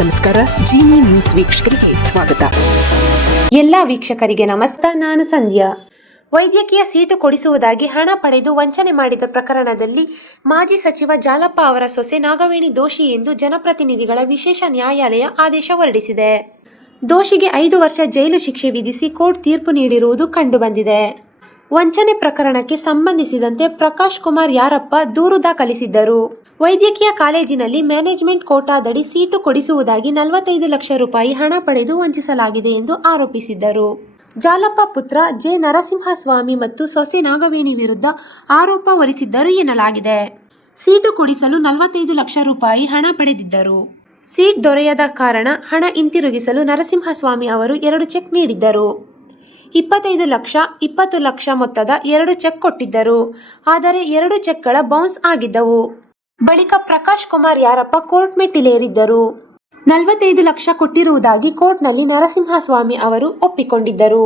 ನಮಸ್ಕಾರ. ಜೀನಿ ನ್ಯೂಸ್ ವೀಕ್ಷಕರಿಗೆ ಸ್ವಾಗತ. ಎಲ್ಲ ವೀಕ್ಷಕರಿಗೆ ನಮಸ್ಕಾರ. ನಾನು ಸಂಧ್ಯಾ. ವೈದ್ಯಕೀಯ ಸೀಟು ಕೊಡಿಸುವುದಾಗಿ ಹಣ ಪಡೆದು ವಂಚನೆ ಮಾಡಿದ ಪ್ರಕರಣದಲ್ಲಿ ಮಾಜಿ ಸಚಿವ ಜಾಲಪ್ಪ ಅವರ ಸೊಸೆ ನಾಗವೇಣಿ ದೋಷಿ ಎಂದು ಜನಪ್ರತಿನಿಧಿಗಳ ವಿಶೇಷ ನ್ಯಾಯಾಲಯ ಆದೇಶ ಹೊರಡಿಸಿದೆ. ದೋಷಿಗೆ 5 ವರ್ಷ ಜೈಲು ಶಿಕ್ಷೆ ವಿಧಿಸಿ ಕೋರ್ಟ್ ತೀರ್ಪು ನೀಡಿರುವುದು ಕಂಡುಬಂದಿದೆ. ವಂಚನೆ ಪ್ರಕರಣಕ್ಕೆ ಸಂಬಂಧಿಸಿದಂತೆ ಪ್ರಕಾಶ್ ಕುಮಾರ್ ಯಾರಪ್ಪ ದೂರು ದಾಖಲಿಸಿದ್ದರು. ವೈದ್ಯಕೀಯ ಕಾಲೇಜಿನಲ್ಲಿ ಮ್ಯಾನೇಜ್ಮೆಂಟ್ ಕೋಟಾದಡಿ ಸೀಟು ಕೊಡಿಸುವುದಾಗಿ 45 ಲಕ್ಷ ರೂಪಾಯಿ ಹಣ ಪಡೆದು ವಂಚಿಸಲಾಗಿದೆ ಎಂದು ಆರೋಪಿಸಿದ್ದರು. ಜಾಲಪ್ಪ ಪುತ್ರ ಜೆ ನರಸಿಂಹಸ್ವಾಮಿ ಮತ್ತು ಸೊಸೆ ನಾಗವೇಣಿ ವಿರುದ್ಧ ಆರೋಪ ಹೊರಿಸಿದ್ದರು ಎನ್ನಲಾಗಿದೆ. ಸೀಟು ಕೊಡಿಸಲು 45 ಲಕ್ಷ ರೂಪಾಯಿ ಹಣ ಪಡೆದಿದ್ದರು. ಸೀಟ್ ದೊರೆಯದ ಕಾರಣ ಹಣ ಹಿಂತಿರುಗಿಸಲು ನರಸಿಂಹಸ್ವಾಮಿ ಅವರು 2 ಚೆಕ್ ನೀಡಿದ್ದರು. 25 ಲಕ್ಷ, 20 ಲಕ್ಷ ಮೊತ್ತದ 2 ಚೆಕ್ ಕೊಟ್ಟಿದ್ದರು. ಆದರೆ 2 ಚೆಕ್ಗಳ ಬೌನ್ಸ್ ಆಗಿದ್ದವು. ಬಳಿಕ ಪ್ರಕಾಶ್ ಕುಮಾರ್ ಯಾರಪ್ಪ ಕೋರ್ಟ್ ಮೆಟ್ಟಿಲೇರಿದ್ದರು. 45 ಲಕ್ಷ ಕೊಟ್ಟಿರುವುದಾಗಿ ಕೋರ್ಟ್ನಲ್ಲಿ ನರಸಿಂಹಸ್ವಾಮಿ ಅವರು ಒಪ್ಪಿಕೊಂಡಿದ್ದರು.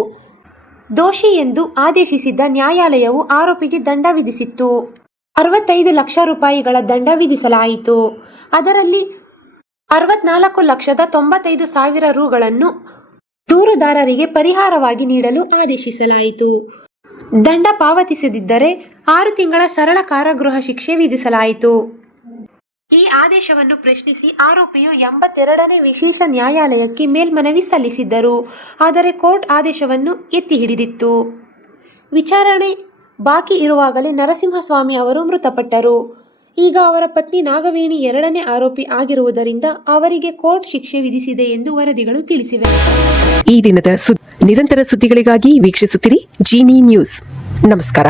ದೋಷಿ ಎಂದು ಆದೇಶಿಸಿದ್ದ ನ್ಯಾಯಾಲಯವು ಆರೋಪಿಗೆ ದಂಡ ವಿಧಿಸಿತ್ತು. 65 ಲಕ್ಷ ರೂಪಾಯಿಗಳ ದಂಡ ವಿಧಿಸಲಾಯಿತು. ಅದರಲ್ಲಿ 64,95,000 ರೂಗಳನ್ನು ದೂರುದಾರರಿಗೆ ಪರಿಹಾರವಾಗಿ ನೀಡಲು ಆದೇಶಿಸಲಾಯಿತು. ದಂಡ ಪಾವತಿಸದಿದ್ದರೆ 6 ತಿಂಗಳ ಸರಳ ಕಾರಾಗೃಹ ಶಿಕ್ಷೆ ವಿಧಿಸಲಾಯಿತು. ಈ ಆದೇಶವನ್ನು ಪ್ರಶ್ನಿಸಿ ಆರೋಪಿಯು 82ನೇ ವಿಶೇಷ ನ್ಯಾಯಾಲಯಕ್ಕೆ ಮೇಲ್ಮನವಿ ಸಲ್ಲಿಸಿದ್ದರು. ಆದರೆ ಕೋರ್ಟ್ ಆದೇಶವನ್ನು ಎತ್ತಿ ಹಿಡಿದಿತ್ತು. ವಿಚಾರಣೆ ಬಾಕಿ ಇರುವಾಗಲೇ ನರಸಿಂಹಸ್ವಾಮಿ ಅವರು ಮೃತಪಟ್ಟರು. ಈಗ ಅವರ ಪತ್ನಿ ನಾಗವೇಣಿ 2ನೇ ಆರೋಪಿ ಆಗಿರುವುದರಿಂದ ಅವರಿಗೆ ಕೋರ್ಟ್ ಶಿಕ್ಷೆ ವಿಧಿಸಿದೆ ಎಂದು ವರದಿಗಳು ತಿಳಿಸಿವೆ. ಈ ದಿನದ ನಿರಂತರ ಸುದ್ದಿಗಳಿಗಾಗಿ ವೀಕ್ಷಿಸುತ್ತಿರಿ ಜೀನಿ ನ್ಯೂಸ್. ನಮಸ್ಕಾರ.